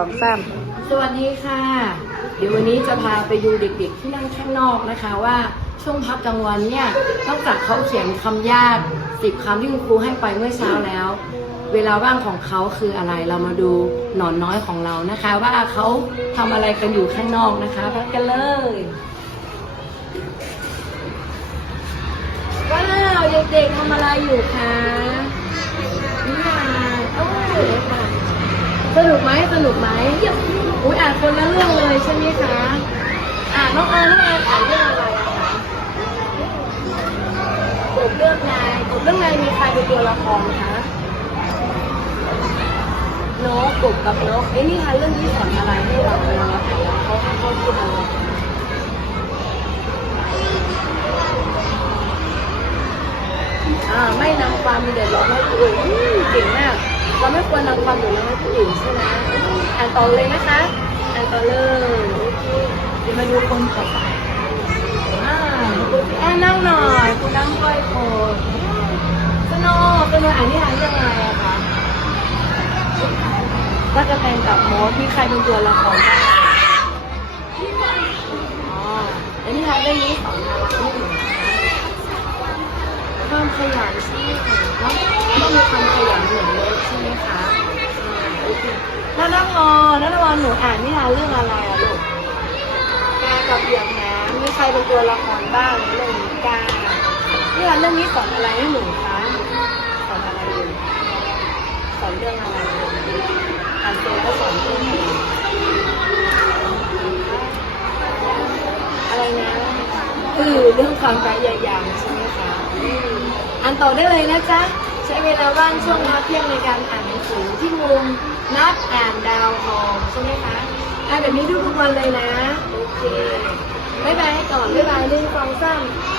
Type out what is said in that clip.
สวัสดีค่ะเดี๋ยววันนี้จะพาไปดูเด็กๆที่นั่งข้างนอกนะคะว่าช่วงพักกลางวันเนี่ยนอกจากเขาเขียนคำยาก10 คำที่คุณครูให้ไปเมื่อเช้าแล้วเวลาว่างของเขาคืออะไรเรามาดูหนอนน้อยของเรานะคะว่าเขาทำอะไรกันอยู่ข้างนอกนะคะพักกันเลยว้าวเด็กๆทำอะไรอยู่คะนี่ค่ะโอ้ยค่ะสนุกไหมอุ้ยอ่านคนละเรื่องเลยใช่ไหมคะน้องเอิญอ่านเรื่องอะไรอะคะกบเรื่องนายมีใครเป็นตัวละครคะนกกบกับนกนี่ค่ะเรื่องนี้สอนอะไรให้เราเวลาอ่านแล้วเขาพูดอะไรไม่นำความมีเดือดร้อนให้ผู้อื่นเก่งมากเราไม่ควรนำความเดือดร้อนให้ผู้อื่นใช่ไหมอ่านต่อเลยนะคะอ่านต่อเลยโอเคเดี๋ยวมาดูคนต่อไปนั่งหน่อยคุณนั่งค่อยโคสโนอ่านนิทานเรื่องอะไรอะคะก็จะเป็นกับโมดมีใครเป็นตัวละครบ้างแล้วนิทานเรื่องนี้สอนอะไรความขยันใช่ไหมคะต้องมีความขยันเหมือนโมดใช่ไหมคะโอเคนัทพรหนูอ่านนิทานเรื่องอะไรอะลูกกากับเหยี่ยวน้ำมีใครเป็นตัวละครบ้างในเรื่องนี้กานิทานเรื่องนี้สอนอะไรให้หนูคะสอนอะไรอยู่สอนเรื่องอะไรอ่านตัวก็สอนเรื่องอะไรนะเรื่องความพยายามใช่ไหมคะอ่านต่อได้เลยนะจ๊ะใช้เวลาว่างช่วงพักเที่ยงในการอ่านหนังสือที่มุมนัดอ่านดาวทองใช่ไหมคะอ่านแบบนี้ทุกวันเลยนะโอเคบ๊ายบายก่อนบ๊ายบาย1 2 3